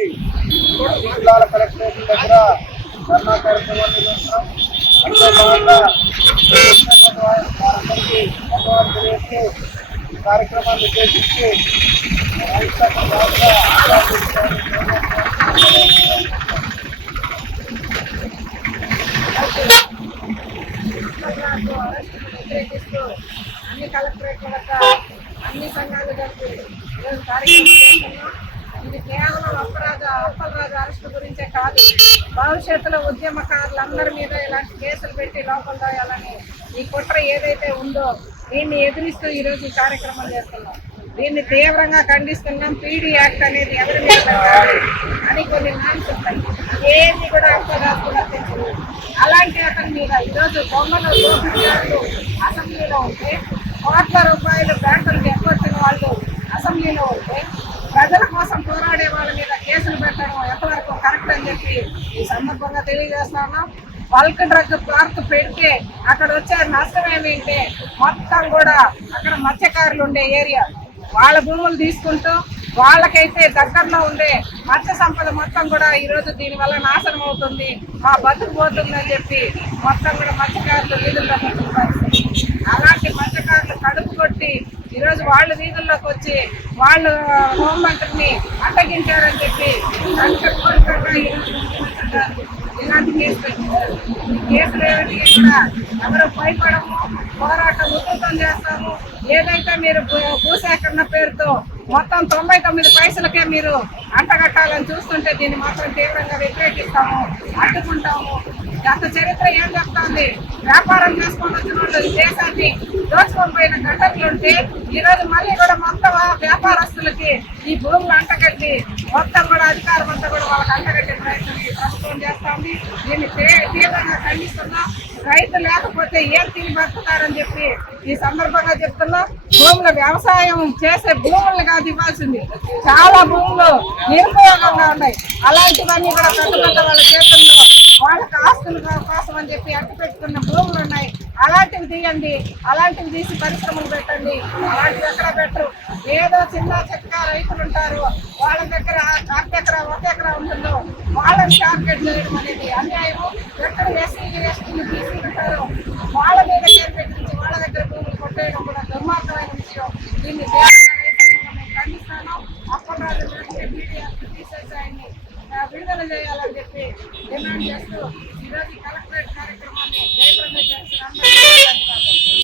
చేసి జిల్లాల కలెక్టరేట్ దగ్గర ధర్నా కార్యక్రమాన్ని నిర్వహిస్తున్నాం అందులో భాగంగా వచ్చినటువంటి ధన్యవాదాలు తెలియజేస్తూ కార్యక్రమాన్ని ఉద్దేశించి రైతు బాగా వ్యతిరేకిస్తూ అన్ని కలెక్టరేట్ల వద్ద అన్ని సంఘాలు కలిపి ఈరోజు కార్యక్రమం చేస్తున్నాం. ఇది కేవలం అప్పరాజు అప్పలరాజు అరెస్ట్ గురించే కాదు భవిష్యత్తులో ఉద్యమకారులందరి మీద ఇలాంటి కేసులు పెట్టి లోపల రాయాలని ఈ కుట్ర ఏదైతే ఉందో దీన్ని ఎదిరిస్తూ ఈరోజు ఈ కార్యక్రమం చేస్తున్నాం. దీన్ని తీవ్రంగా ఖండిస్తున్నాం. పీడీ యాక్ట్ అనేది ఎవరి మీద అని కొన్ని నాన్స్ ఉంటాయి. ఏది కూడా అప్పరాజు అలాంటి అతని మీద ఈరోజు బొమ్మలు దోపిడీదారులు అసెంబ్లీలో ఉంటే కోట్ల రూపాయలు బ్యాంకులు ఎగ్గొట్టిన వాళ్ళు అసెంబ్లీలో ఉంటే ప్రజల కోసం పోరాడే వాళ్ళ మీద కేసులు పెట్టడం ఎంతవరకు కరెక్ట్ అని చెప్పి ఈ సందర్భంగా తెలియజేస్తా ఉన్నాం. బల్క్ డ్రగ్ పార్క్ పెడితే అక్కడ వచ్చే నష్టం ఏమిటంటే మొత్తం కూడా అక్కడ మత్స్యకారులు ఉండే ఏరియా. వాళ్ళ భూములు తీసుకుంటూ వాళ్ళకైతే దగ్గరలో ఉండే మత్స్య సంపద మొత్తం కూడా ఈరోజు దీనివల్ల నాశనం అవుతుంది మా బతుకు పోతుందని చెప్పి మొత్తం కూడా మత్స్యకారులు వీధుల్లో వచ్చిన పరిస్థితి అలాంటి మత్స్యకారులు కడుపు కొట్టి ఈరోజు వాళ్ళు వీధుల్లోకి వచ్చి వాళ్ళు హోంమంత్రిని అడ్డగించారని చెప్పి ఇలాంటి కేసులు కేసులు ఏమిటి ఇక్కడ ఎవరు భయపడము పోరాటం ఉధృతం చేస్తాము. ఏదైతే మీరు భూసేకరణ పేరుతో మొత్తం తొంభై తొమ్మిది పైసలకే మీరు అంటగట్టాలని చూస్తుంటే దీన్ని మాత్రం తీవ్రంగా వ్యతిరేకిస్తాము అడ్డుకుంటాము. గత చరిత్ర ఏం చెప్తోంది? వ్యాపారం చేసుకొని వచ్చిన వాళ్ళు ఈ దేశాన్ని దోచుకొని పోయిన ఘటనలు ఉంటే ఈ రోజు మళ్ళీ కూడా మొత్తం వ్యాపారస్తులకి ఈ భూములు అంటగట్టి మొత్తం కూడా అధికారం అంతా కూడా వాళ్ళకి అంటగట్టే ప్రయత్నం ఈ ప్రభుత్వం చేస్తోంది. దీన్ని తీవ్రంగా ఖండిస్తున్నాం రైతు లేకపోతే ఏం తిని బతుకుతారని చెప్పి ఈ సందర్భంగా చెప్తున్నా భూముల వ్యవసాయం చేసే భూములను కాదు ఇవ్వాల్సింది. చాలా భూములు నిరుపయోగంగా ఉన్నాయి. అలాంటివన్నీ కూడా పెద్ద పెద్ద వాళ్ళ చేతుల్లో వాళ్ళకి రైతుల కోసం అని చెప్పి అట్టు పెట్టుకున్న భూములు ఉన్నాయి. అలాంటివి తీయండి. అలాంటివి తీసి పరిశ్రమలు పెట్టండి. అలాంటివి ఎక్కడ పెట్టరు. ఏదో చిన్న చెక్క రైతులు ఉంటారు. వాళ్ళ దగ్గర అర్ధ ఎకరా ఒక ఎకరా ఉంటుందో వాళ్ళని టార్గెట్ చేయడం అనేది అన్యాయము. ఎక్కడ ఎస్సీ ఎస్టీలు తీసుకుంటారో వాళ్ళ మీద కేర్ పెట్టించి వాళ్ళ దగ్గర భూములు కొట్టేయడం కూడా దుర్మార్గమైన విషయం. దీన్ని ఖండిస్తాను. అప్పటి విడుదల చేయాలని చెప్పి డిమాండ్ చేస్తూ ఈరోజు కలెక్టరేట్ కార్యక్రమాన్ని జయప్రద చేసిన